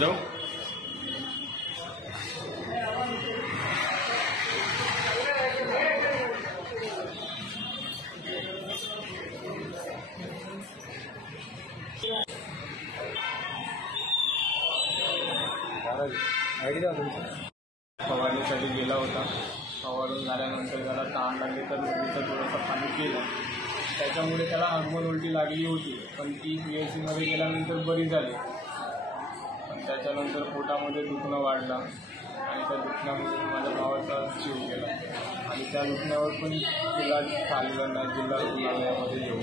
जाऊ फवारणीसाठी गेला होता. फवारून झाल्यानंतर त्याला तहान लागली तर नदीचं थोडंसं पाणी पिलं. त्याच्यामुळे त्याला हनुमान उलटी लागली होती, पण ती PHCमध्ये गेल्यानंतर बरी झाली. पण त्याच्यानंतर पोटामध्ये दुखणं वाढलं आणि त्या दुखण्यामध्ये माझ्या भावाचा जीव गेला आणि त्या दुखण्यावर पण इलाज चाललेला नाही. जिल्हा रुग्णालयामध्ये येऊ